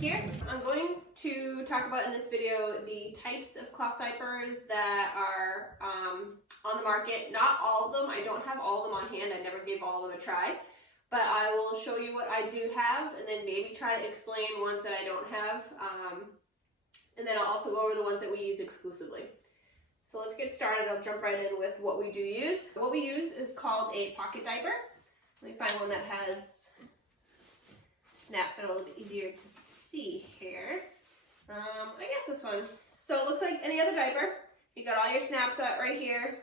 here. I'm going to talk about in this video the types of cloth diapers that are on the market. Not all of them. I don't have all of them on hand. I never gave all of them a try. But I will show you what I do have and then maybe try to explain ones that I don't have. And then I'll also go over the ones that we use exclusively. So let's get started. I'll jump right in with what we do use. What we use is called a pocket diaper. Let me find one that has snaps that are a little bit easier to see here. I guess this one. So it looks like any other diaper. You got all your snaps up right here,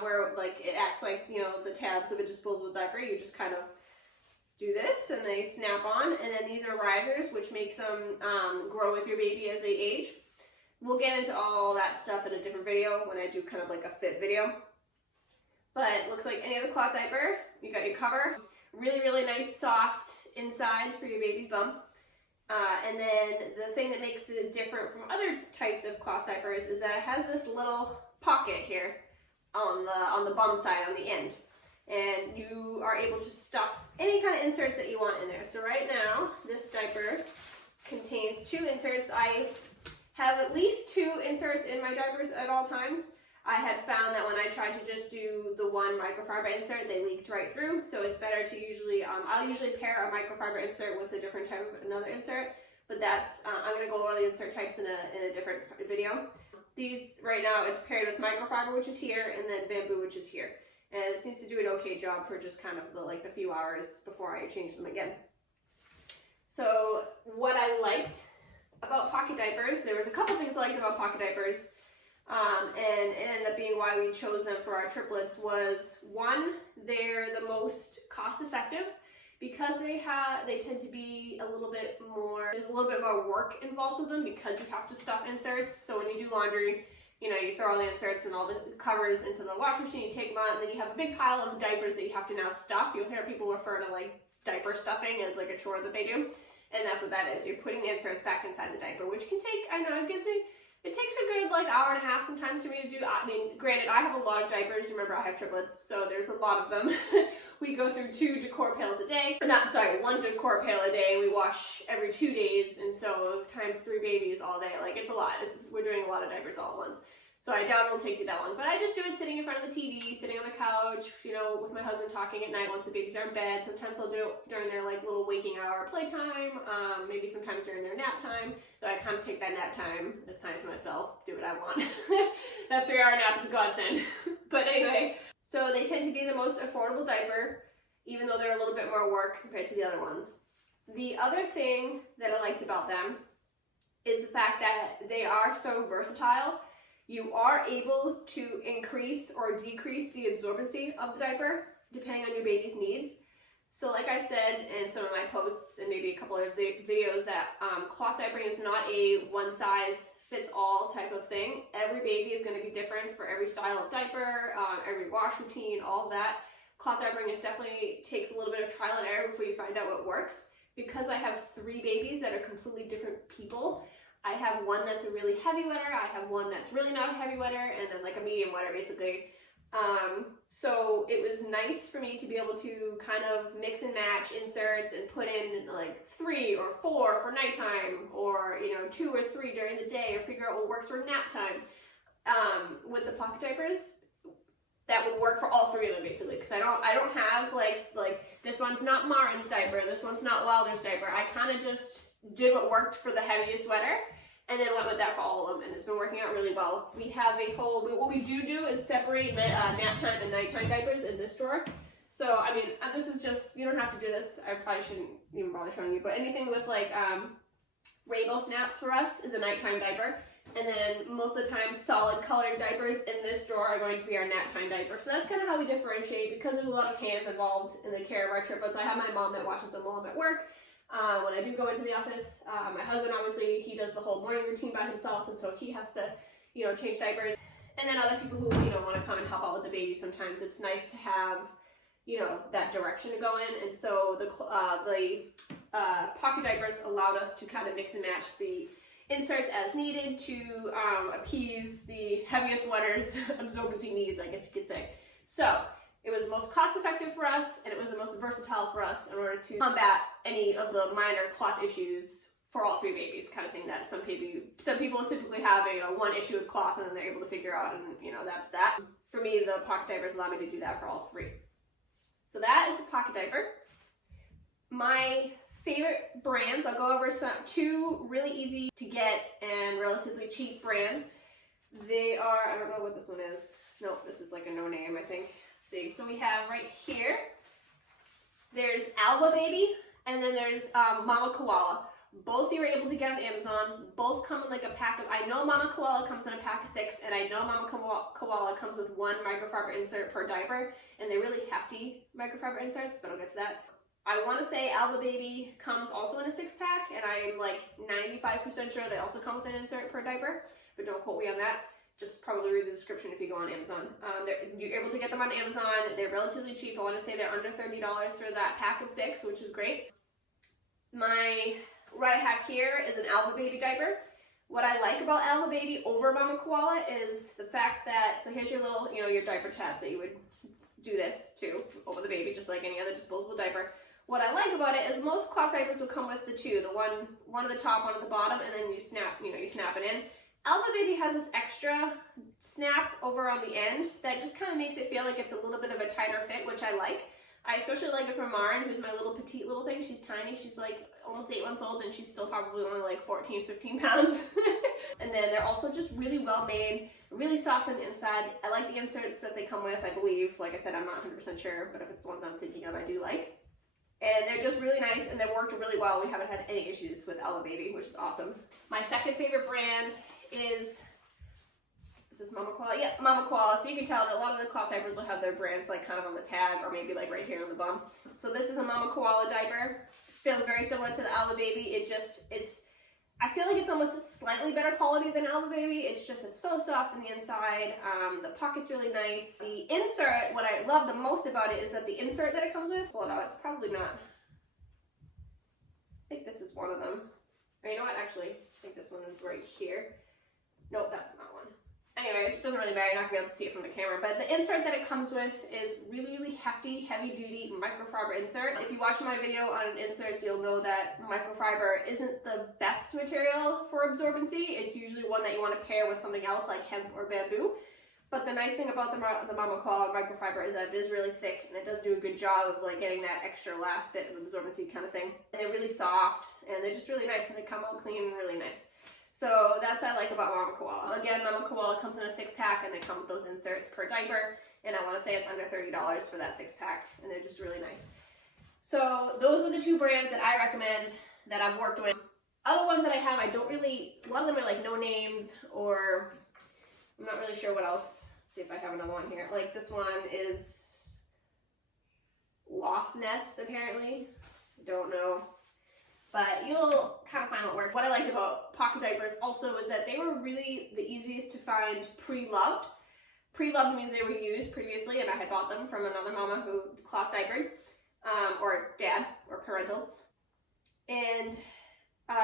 where like it acts like, you know, the tabs of a disposable diaper. You just kind of do this and they snap on, and then these are risers, which makes them grow with your baby as they age. We'll get into all that stuff in a different video when I do kind of like a fit video. But it looks like any other cloth diaper. You got your cover, really nice soft insides for your baby's bum. And then the thing that makes it different from other types of cloth diapers is that it has this little pocket here on the bum side, on the end. And you are able to stuff any kind of inserts that you want in there. So right now, this diaper contains 2 inserts. I have at least 2 inserts in my diapers at all times. I had found that when I tried to just do the one microfiber insert, they leaked right through. So it's better to usually, I'll usually pair a microfiber insert with a different type of another insert. But that's, I'm going to go over the insert types in a different video. These, right now, it's paired with microfiber, which is here, and then bamboo, which is here. And it seems to do an okay job for just kind of the few hours before I change them again. So what I liked about pocket diapers, there was a couple things I liked about pocket diapers, and it ended up being why we chose them for our triplets was, one, they're the most cost effective because they tend to be a little bit more, there's a little bit more work involved with them because you have to stuff inserts. So when you do laundry, you know, you throw all the inserts and all the covers into the wash machine, you take them out, and then you have a big pile of diapers that you have to now stuff. You'll hear people refer to like diaper stuffing as like a chore that they do. And that's what that is. You're putting the inserts back inside the diaper, which can take, I know, it takes a good like hour and a half sometimes for me to do. I mean, granted, I have a lot of diapers. Remember, I have triplets, so there's a lot of them. We go through 2 decor pails a day. One decor pail a day. We wash every 2 days, and so times 3 babies all day. Like, it's a lot. We're doing a lot of diapers all at once. So I doubt it'll take you that long. But I just do it sitting in front of the TV, sitting on the couch, you know, with my husband talking at night once the babies are in bed. Sometimes I'll do it during their like little waking hour playtime, maybe sometimes during their nap time. So I kind of take that nap time as time to myself, do what I want. That 3-hour nap is a godsend. But anyway, so they tend to be the most affordable diaper, even though they're a little bit more work compared to the other ones. The other thing that I liked about them is the fact that they are so versatile. You are able to increase or decrease the absorbency of the diaper depending on your baby's needs. So like I said in some of my posts and maybe a couple of the videos, that cloth diapering is not a one-size-fits-all type of thing. Every baby is going to be different for every style of diaper, every wash routine, all of that. Cloth diapering definitely takes a little bit of trial and error before you find out what works. Because I have 3 babies that are completely different people, I have one that's a really heavy wetter, I have one that's really not a heavy wetter, and then like a medium wetter basically. So it was nice for me to be able to kind of mix and match inserts and put in like 3 or 4 for nighttime, or you know, 2 or 3 during the day, or figure out what works for nap time. With the pocket diapers, that would work for all 3 of them basically, because I don't have like this one's not Marin's diaper, this one's not Wilderness diaper. I kind of just did what worked for the heaviest wetter, and then went with that for all of them, and it's been working out really well. We have what we do is separate nap time and nighttime diapers in this drawer. So, I mean, this is just, you don't have to do this. I probably shouldn't even bother showing you, but anything with like rainbow snaps for us is a nighttime diaper. And then most of the time, solid colored diapers in this drawer are going to be our nap time diaper. So that's kind of how we differentiate, because there's a lot of hands involved in the care of our triplets. I have my mom that watches them while I'm at work. When I do go into the office, my husband, obviously, he does the whole morning routine by himself, and so he has to, you know, change diapers. And then other people who, you know, want to come and help out with the baby, sometimes it's nice to have, you know, that direction to go in. And so the pocket diapers allowed us to kind of mix and match the inserts as needed to appease the heaviest wetters' absorbency needs, I guess you could say. So it was the most cost effective for us, and it was the most versatile for us in order to combat any of the minor cloth issues for all three babies kind of thing. That some people typically have one issue with cloth and then they're able to figure out, and that's that. For me, the pocket diapers allow me to do that for all three. So that is the pocket diaper. My favorite brands, I'll go over two really easy to get and relatively cheap brands. They are, I don't know what this one is. No, this is like a no name, I think. Let's see. So we have right here, there's Alba Baby, and then there's Mama Koala. Both you're able to get on Amazon. Both come in like a pack of, I know Mama Koala comes in a pack of 6, and I know Mama Koala comes with 1 microfiber insert per diaper, and they're really hefty microfiber inserts, but I'll get to that. I want to say Alba Baby comes also in a 6-pack, and I'm like 95% sure they also come with an insert per diaper, but don't quote me on that. Just probably read the description if you go on Amazon. You're able to get them on Amazon. They're relatively cheap. I want to say they're under $30 for that pack of 6, which is great. What I have here is an Alba Baby diaper. What I like about Alba Baby over Mama Koala is the fact that, so here's your little, your diaper tabs that you would do this to over the baby, just like any other disposable diaper. What I like about it is most cloth diapers will come with the two, the one at the top, one at the bottom, and then you snap it in. Alba Baby has this extra snap over on the end that just kind of makes it feel like it's a little bit of a tighter fit, which I like. I especially like it for Marin, who's my little petite little thing. She's tiny. She's like almost 8 months old, and she's still probably only like 14, 15 pounds. And then they're also just really well made, really soft on the inside. I like the inserts that they come with, I believe. Like I said, I'm not 100% sure, but if it's the ones I'm thinking of, I do like. And they're just really nice, and they've worked really well. We haven't had any issues with Alba Baby, which is awesome. My second favorite brand is this Mama Koala. Yeah, Mama Koala. So you can tell that a lot of the cloth diapers will have their brands like kind of on the tag, or maybe like right here on the bum. So this is a Mama Koala diaper. Feels very similar to the Alba Baby. I feel like it's almost slightly better quality than Alba Baby. It's so soft on the inside. The pocket's really nice. The insert, what I love the most about it is that the insert that it comes with, pull it out, it's probably not, I think this is one of them. Or you know what, actually, I think this one is right here. Nope, that's not one. Anyway, it doesn't really matter, you're not going to be able to see it from the camera, but the insert that it comes with is really hefty, heavy-duty microfiber insert. If you watch my video on inserts, you'll know that microfiber isn't the best material for absorbency. It's usually one that you want to pair with something else like hemp or bamboo. But the nice thing about the Mama Koala microfiber is that it is really thick, and it does do a good job of like getting that extra last bit of absorbency kind of thing. And they're really soft, and they're just really nice, and they come out clean and really nice. So that's what I like about Mama Koala. Again, Mama Koala comes in a 6-pack, and they come with those inserts per diaper, and I want to say it's under $30 for that 6-pack, and they're just really nice. So those are the two brands that I recommend that I've worked with. Other ones that I have, a lot of them are like no names, or I'm not really sure what else. Let's see if I have another one here. Like this one is Wildernest, apparently. Don't know. But you'll kind of find what works. What I liked about pocket diapers also was that they were really the easiest to find pre-loved. Pre-loved means they were used previously, and I had bought them from another mama who cloth diapered, or dad, or parental. And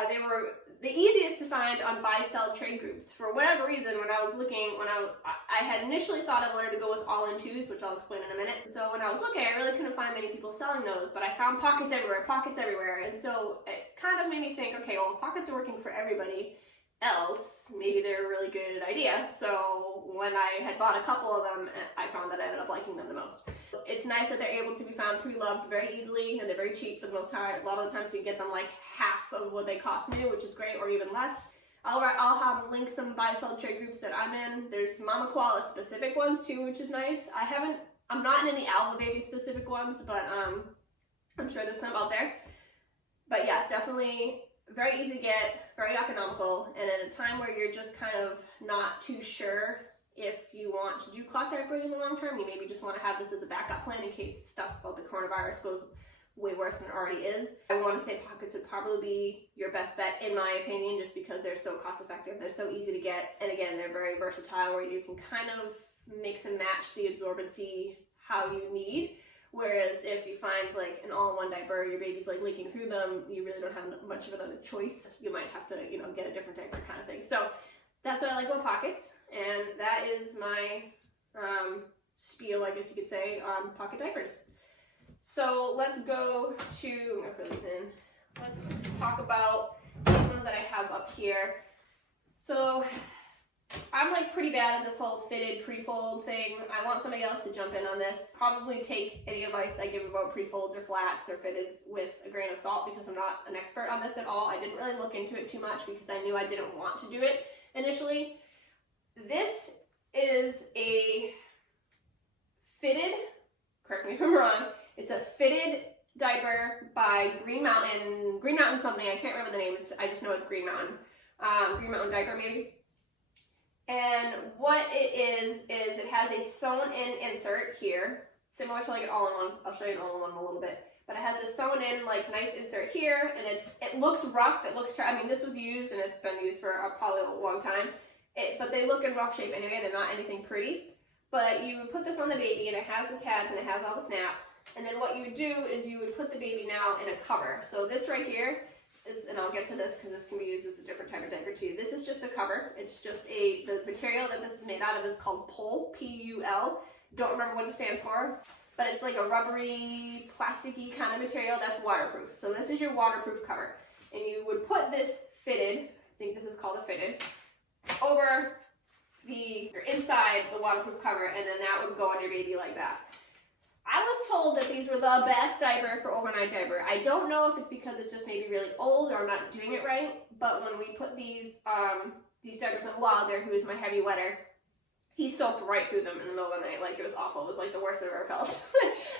they were the easiest to find on buy-sell trade groups. For whatever reason, when I was looking, I had initially thought I wanted to go with all-in-twos, which I'll explain in a minute. So when I was looking, I really couldn't find many people selling those, but I found pockets everywhere. And so it kind of made me think, okay, well, if pockets are working for everybody else, maybe they're a really good idea. So when I had bought a couple of them, I found that I ended up liking them the most. It's nice that they're able to be found pre-loved very easily, and they're very cheap for the most part. A lot of the times you can get them like half of what they cost new, which is great, or even less. I'll have links some buy-sell trade groups that I'm in. There's Mama Koala specific ones too, which is nice. I'm not in any Alba Baby specific ones, but I'm sure there's some out there. But yeah, definitely very easy to get, very economical, and at a time where you're just kind of not too sure if you want to do cloth diapering in the long term, you maybe just want to have this as a backup plan in case stuff about the coronavirus goes way worse than it already is. I want to say pockets would probably be your best bet in my opinion, just because they're so cost effective, they're so easy to get, and again, they're very versatile where you can kind of mix and match the absorbency how you need. Whereas if you find like an all-in-one diaper, your baby's like leaking through them, you really don't have much of another choice. You might have to, get a different diaper kind of thing. So that's what I like about pockets, and that is my spiel, I guess you could say, on pocket diapers. So let's go to, I'm gonna throw these in. Let's talk about these ones that I have up here. So I'm like pretty bad at this whole fitted pre-fold thing. I want somebody else to jump in on this. Probably take any advice I give about pre-folds or flats or fitteds with a grain of salt because I'm not an expert on this at all. I didn't really look into it too much because I knew I didn't want to do it initially. This is a fitted, correct me if I'm wrong, it's a fitted diaper by Green Mountain something, I can't remember the name, I just know it's Green Mountain Diaper maybe. And what it is it has a sewn in insert here, similar to like an all-in-one. I'll show you an all-in-one in a little bit. But it has a sewn in like nice insert here, and it looks rough. It looks, I mean, this was used and it's been used for probably a long time. But they look in rough shape anyway. They're not anything pretty. But you would put this on the baby, and it has the tabs and it has all the snaps. And then what you would do is you would put the baby now in a cover. So this right here is, and I'll get to this because this can be used as a different type of diaper too. This is just a cover. It's just the material that this is made out of is called PUL, P-U-L. Don't remember what it stands for, but it's like a rubbery, plasticky kind of material that's waterproof. So this is your waterproof cover. And you would put this fitted, I think this is called a fitted, over or inside the waterproof cover, and then that would go on your baby like that. I was told that these were the best diaper for overnight diaper. I don't know if it's because it's just maybe really old or I'm not doing it right, but when we put these diapers on Wilder, who is my heavy wetter, he soaked right through them in the middle of the night. Like, it was awful. It was like the worst I've ever felt.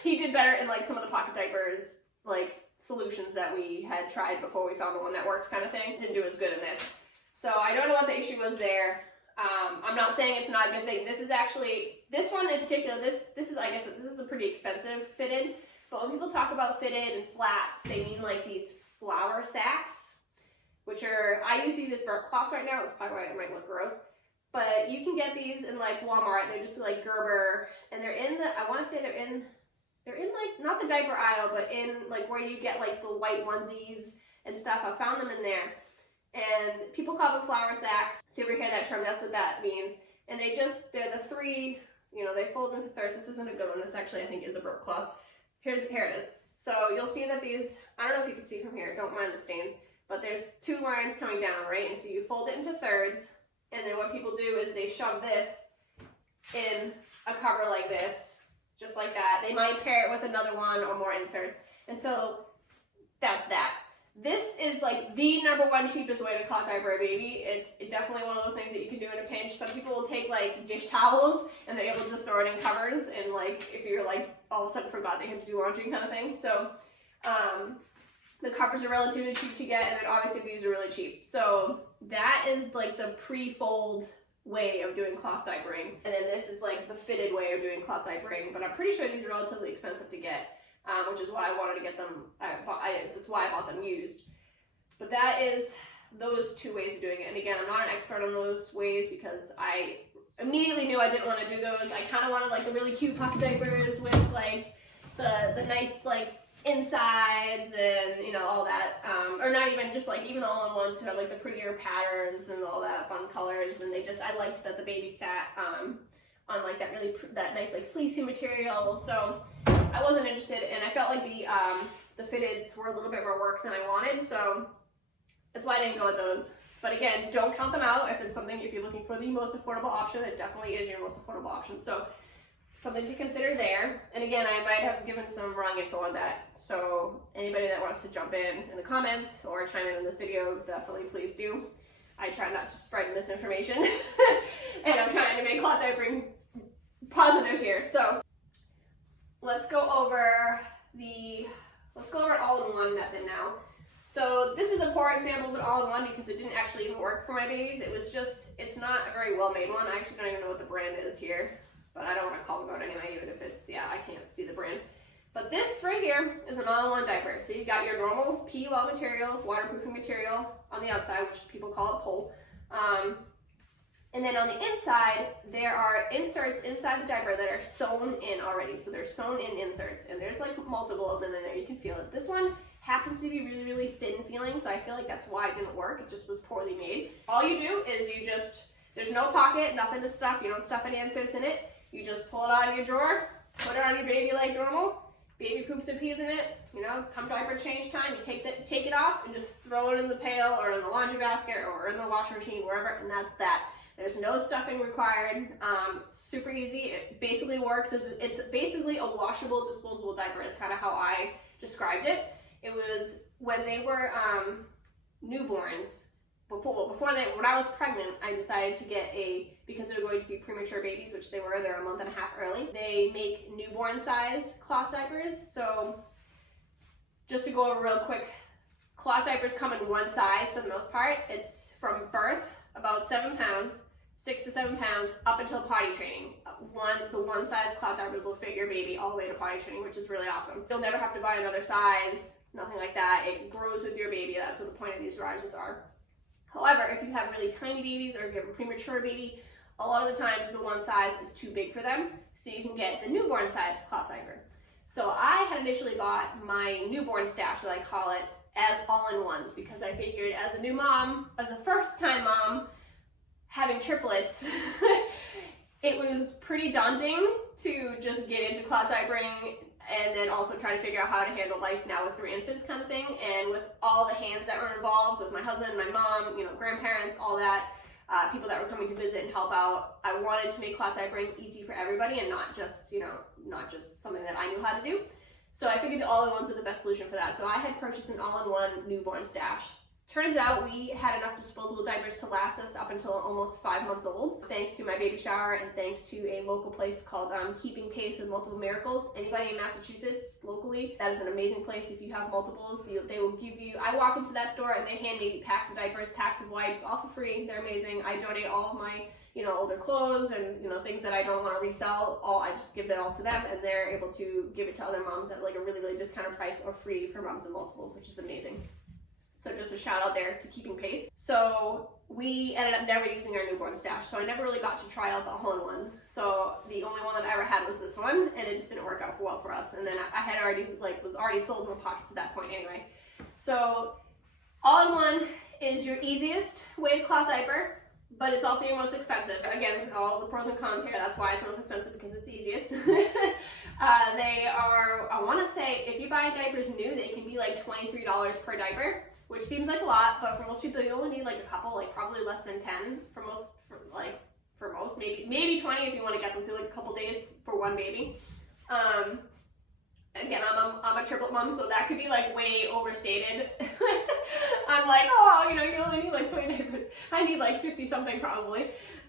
He did better in like some of the pocket diapers, like solutions that we had tried before we found the one that worked kind of thing. Didn't do as good in this. So I don't know what the issue was there. I'm not saying it's not a good thing. This is actually, this one in particular, this is, I guess, this is a pretty expensive fitted, but when people talk about fitted and flats, they mean like these flour sacks, which are, I use these burp cloths right now. That's probably why it might look gross, but you can get these in like Walmart. They're just like Gerber, and they're in the, I want to say they're in like, not the diaper aisle, but in like where you get like the white onesies and stuff. I found them in there. And people call them flour sacks. So you ever hear that term, that's what that means. And they're the three, you know, they fold into thirds. This isn't a good one. This actually, I think, is a burp cloth. Here it is. So you'll see that these, I don't know if you can see from here, don't mind the stains, but there's two lines coming down, right? And so you fold it into thirds, and then what people do is they shove this in a cover like this, just like that. They might pair it with another one or more inserts. And so that's that. This is like the #1 cheapest way to cloth diaper a baby. It's definitely one of those things that you can do in a pinch. Some people will take like dish towels and they're able to just throw it in covers, and like if you're like all of a sudden forgot they have to do laundry kind of thing. So the covers are relatively cheap to get, and then obviously these are really cheap. So that is like the pre-fold way of doing cloth diapering, and then this is like the fitted way of doing cloth diapering, but I'm pretty sure these are relatively expensive to get. Which is why I wanted to get them, that's why I bought them used. But that is those two ways of doing it. And again, I'm not an expert on those ways because I immediately knew I didn't want to do those. I kind of wanted like the really cute pocket diapers with like the nice like insides and, you know, all that. Or not even just like, even the all-in-ones who have like the prettier patterns and all that fun colors. And I liked that the baby sat on like that nice like fleecy material. So I wasn't interested, and I felt like the fitteds were a little bit more work than I wanted, so that's why I didn't go with those. But again, don't count them out. If you're looking for the most affordable option, it definitely is your most affordable option. So something to consider there. And again, I might have given some wrong info on that. So anybody that wants to jump in the comments or chime in this video, definitely please do. I try not to spread misinformation, and I'm trying to make cloth diapering positive here. So let's go over an all-in-one method now. So this is a poor example of an all-in-one because it didn't actually even work for my babies. It's not a very well-made one. I actually don't even know what the brand is here, but I don't want to call them out anyway, even if it's, yeah, I can't see the brand. But this right here is an all-in-one diaper. So you've got your normal PUL material, waterproofing material on the outside, which people call it PUL. And then on the inside, there are inserts inside the diaper that are sewn in already. So they're sewn in inserts, and there's like multiple of them in there. You can feel it. This one happens to be really, really thin feeling, so I feel like that's why it didn't work. It just was poorly made. All you do is there's no pocket, nothing to stuff. You don't stuff any inserts in it. You just pull it out of your drawer, put it on your baby like normal. Baby poops and pees in it, You know, come diaper change time, you take it off and just throw it in the pail or in the laundry basket or in the washing machine, wherever, and that's that. There's no stuffing required. Super easy. It basically works as it's basically a washable, disposable diaper is kind of how I described it. It was when they were newborns. When I was pregnant, I decided to get because they're going to be premature babies, which they're a month and a half early. They make newborn size cloth diapers. So just to go over real quick, cloth diapers come in one size for the most part. It's from birth, about 7 pounds, 6 to 7 pounds, up until potty training. The one size cloth diapers will fit your baby all the way to potty training, which is really awesome. You'll never have to buy another size, nothing like that. It grows with your baby. That's what the point of these risers are. However, if you have really tiny babies or if you have a premature baby, a lot of the times the one size is too big for them, so you can get the newborn size cloth diaper. So I had initially got my newborn stash, that I call it, as all-in-ones, because I figured as a new mom, as a first-time mom, having triplets, it was pretty daunting to just get into cloth diapering and then also try to figure out how to handle life now with 3 infants kind of thing. And with all the hands that were involved, with my husband, my mom, you know, grandparents, all that, people that were coming to visit and help out, I wanted to make cloth diapering easy for everybody and not just, you know, not just something that I knew how to do. So I figured the all-in-ones were the best solution for that. So I had purchased an all-in-one newborn stash. Turns out we had enough disposable diapers to last us up until almost 5 months old, thanks to my baby shower and thanks to a local place called Keeping Pace with Multiple Miracles. Anybody in Massachusetts locally, that is an amazing place. If you have multiples, they will give you, I walk into that store and they hand me packs of diapers, packs of wipes, all for free. They're amazing. I donate all of my, you know, older clothes and, you know, things that I don't want to resell, I just give that all to them, and they're able to give it to other moms at like a really, really discounted price or free for moms and multiples, which is amazing. So just a shout out there to Keeping Pace. So we ended up never using our newborn stash, so I never really got to try out the all-in-ones. So the only one that I ever had was this one, and it just didn't work out well for us. And then I had already, was already sold in my pockets at that point anyway. So all-in-one is your easiest way to cloth diaper, but it's also your most expensive. Again, all the pros and cons here, that's why it's most expensive, because it's easiest. They are, I want to say, if you buy diapers new, they can be like $23 per diaper, which seems like a lot, but for most people, you only need like a couple, like probably less than 10 for most, maybe 20 if you want to get them through like a couple days for one baby. Again, I'm a triplet mom, so that could be like way overstated. I'm like, oh, you know, you only need like 20 diapers. I need like 50 something probably.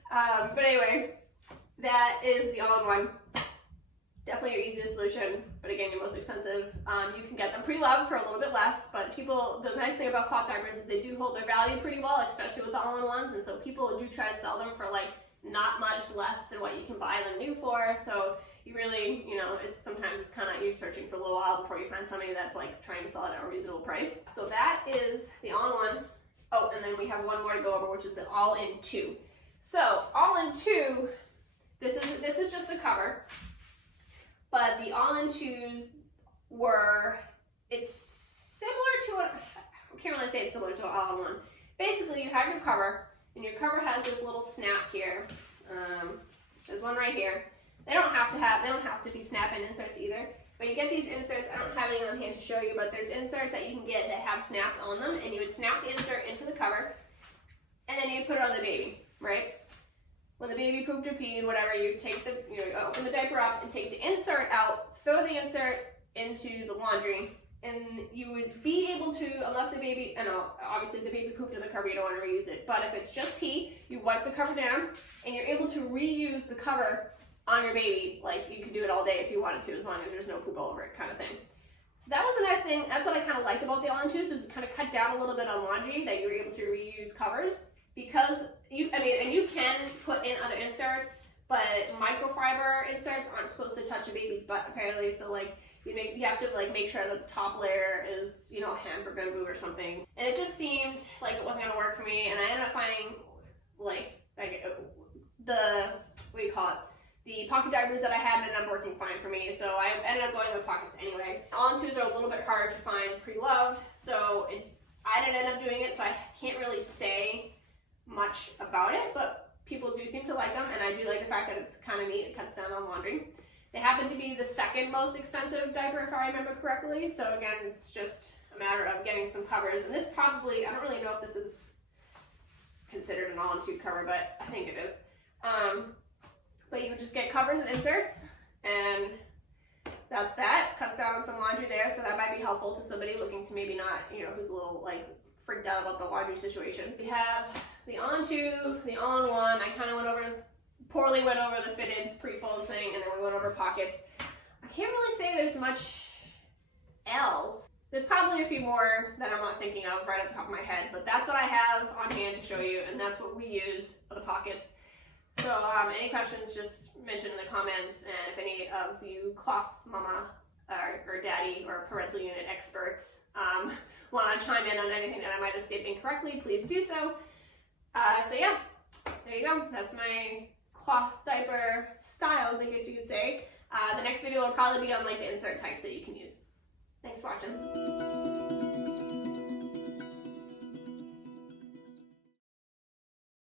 But anyway, that is the all-in-one. Definitely your easiest solution, but again, your most expensive. You can get them pre-loved for a little bit less, but the nice thing about cloth diapers is they do hold their value pretty well, especially with the all-in-ones, and so people do try to sell them for like not much less than what you can buy them new for. So you really, you know, sometimes it's kind of, you're searching for a little while before you find somebody that's like trying to sell it at a reasonable price. So that is the all-in-one. Oh, and then we have one more to go over, which is the all-in-two. So all-in-two, this is just a cover. But the all-in-twos it's similar to I can't really say it's similar to an all-in-one. Basically, you have your cover, and your cover has this little snap here. There's one right here. They don't have to be snap-in inserts either. But you get these inserts, I don't have any on hand to show you, but there's inserts that you can get that have snaps on them, and you would snap the insert into the cover, and then you put it on the baby, right? When the baby pooped or peed, whatever, you open the diaper up and take the insert out, throw the insert into the laundry, and you would be able to, unless the baby, obviously the baby pooped in the cover, you don't want to reuse it, but if it's just pee, you wipe the cover down, and you're able to reuse the cover on your baby. Like, you can do it all day if you wanted to, as long as there's no poop all over it kind of thing. So that was a nice thing. That's what I kind of liked about the all-in-twos, is it kind of cut down a little bit on laundry, that you were able to reuse covers. Because you can put in other inserts, but microfiber inserts aren't supposed to touch a baby's butt apparently. So like you have to like make sure that the top layer is, you know, hemp or bamboo or something. And it just seemed like it wasn't gonna work for me. And I ended up finding the pocket diapers that I had ended up working fine for me. So I ended up going with pockets anyway. All-in-twos are a little bit harder to find pre-loved, so I didn't end up doing it. So I can't really say much about it, but people do seem to like them, and I do like the fact that it's kind of neat. It cuts down on laundry. They happen to be the second most expensive diaper if I remember correctly. So again, it's just a matter of getting some covers. And this probably, I don't really know if this is considered an all-in-tube cover, but I think it is. But you would just get covers and inserts, and that's that. Cuts down on some laundry there, so that might be helpful to somebody looking to maybe not, you know, who's a little like freaked out about the laundry situation. We have the all-in-tube, the all-in-one. I kind of poorly went over the fitteds, pre-folds thing, and then we went over pockets. I can't really say there's much else. There's probably a few more that I'm not thinking of right at the top of my head, but that's what I have on hand to show you, and that's what we use for the pockets. So any questions, just mention in the comments, and if any of you cloth mama or daddy or parental unit experts want to chime in on anything that I might have stated incorrectly, please do so. So yeah, there you go. That's my cloth diaper styles, I guess you could say. The next video will probably be on like the insert types that you can use. Thanks for watching.